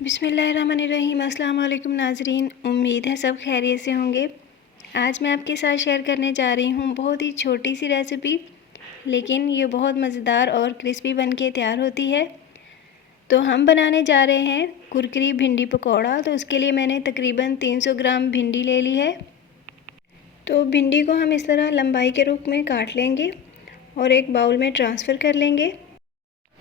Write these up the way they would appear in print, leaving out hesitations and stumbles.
बिस्मिल्लाहिर्रहमानिर्रहीम। अस्सलाम वालेकुम नाज़रीन, उम्मीद है सब खैरियत से होंगे। आज मैं आपके साथ शेयर करने जा रही हूँ बहुत ही छोटी सी रेसिपी, लेकिन ये बहुत मज़ेदार और क्रिस्पी बन के तैयार होती है। तो हम बनाने जा रहे हैं कुरकुरी भिंडी पकौड़ा। तो उसके लिए मैंने तकरीबन 300 ग्राम भिंडी ले ली है। तो भिंडी को हम इस तरह लंबाई के रूप में काट लेंगे और एक बाउल में ट्रांसफ़र कर लेंगे।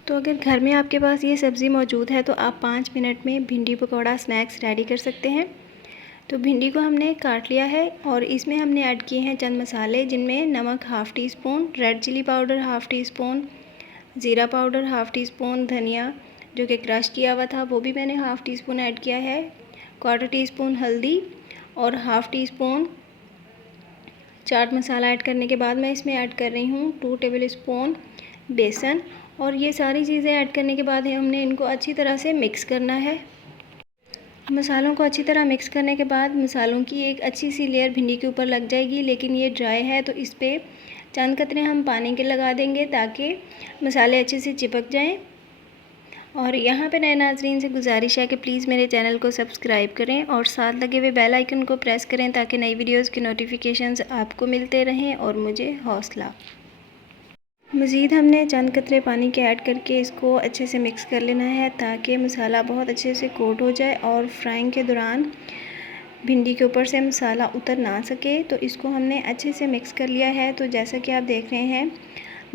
तो अगर घर में आपके पास ये सब्ज़ी मौजूद है तो आप 5 मिनट में भिंडी पकौड़ा स्नैक्स रेडी कर सकते हैं। तो भिंडी को हमने काट लिया है और इसमें हमने ऐड किए हैं चंद मसाले, जिनमें नमक half teaspoon, red chilli powder half teaspoon, ज़ीरा पाउडर हाफ़ टी स्पून, धनिया जो कि क्रश किया हुआ था वो भी मैंने हाफ़ टी स्पून ऐड किया है, क्वार्टर टी स्पून हल्दी और half tea spoon chaat masala add करने के बाद मैं इसमें ऐड कर रही हूँ 2 टेबल स्पून बेसन। और ये सारी चीज़ें ऐड करने के बाद हमने इनको अच्छी तरह से मिक्स करना है। मसालों को अच्छी तरह मिक्स करने के बाद मसालों की एक अच्छी सी लेयर भिंडी के ऊपर लग जाएगी, लेकिन ये ड्राई है तो इस पर चंद कतरे हम पानी के लगा देंगे ताकि मसाले अच्छे से चिपक जाएं। और यहाँ पे नए नाज़रीन से गुजारिश है कि प्लीज़ मेरे चैनल को सब्सक्राइब करें और साथ लगे हुए बेल आइकन को प्रेस करें ताकि नई वीडियोज़ की नोटिफिकेशंस आपको मिलते रहें और मुझे हौसला। मज़ीद हमने चंद कतरे पानी के ऐड करके इसको अच्छे से मिक्स कर लेना है ताकि मसाला बहुत अच्छे से कोट हो जाए और फ्राइंग के दौरान भिंडी के ऊपर से मसाला उतर ना सके। तो इसको हमने अच्छे से मिक्स कर लिया है। तो जैसा कि आप देख रहे हैं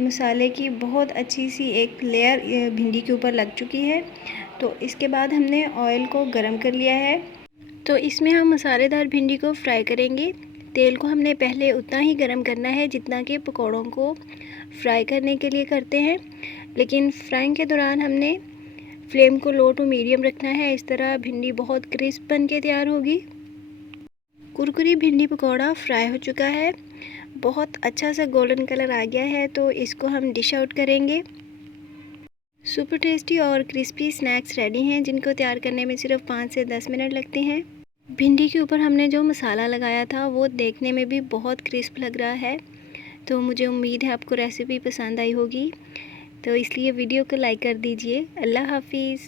मसाले की बहुत अच्छी सी एक लेयर भिंडी के ऊपर लग चुकी है। तो इसके बाद हमने ऑयल को गरम कर लिया है। तो इसमें हम मसालेदार भिंडी को फ्राई करेंगे। तेल को हमने पहले उतना ही गरम करना है जितना कि पकौड़ों को फ्राई करने के लिए करते हैं, लेकिन फ्राइंग के दौरान हमने फ्लेम को लो टू मीडियम रखना है। इस तरह भिंडी बहुत क्रिस्प बन के तैयार होगी। कुरकुरी भिंडी पकौड़ा फ्राई हो चुका है, बहुत अच्छा सा गोल्डन कलर आ गया है। तो इसको हम डिश आउट करेंगे। सुपर टेस्टी और क्रिस्पी स्नैक्स रेडी हैं, जिनको तैयार करने में सिर्फ 5 से 10 मिनट लगते हैं। भिंडी के ऊपर हमने जो मसाला लगाया था वो देखने में भी बहुत क्रिस्प लग रहा है। तो मुझे उम्मीद है आपको रेसिपी पसंद आई होगी, तो इसलिए वीडियो को लाइक कर दीजिए। अल्लाह हाफिज़।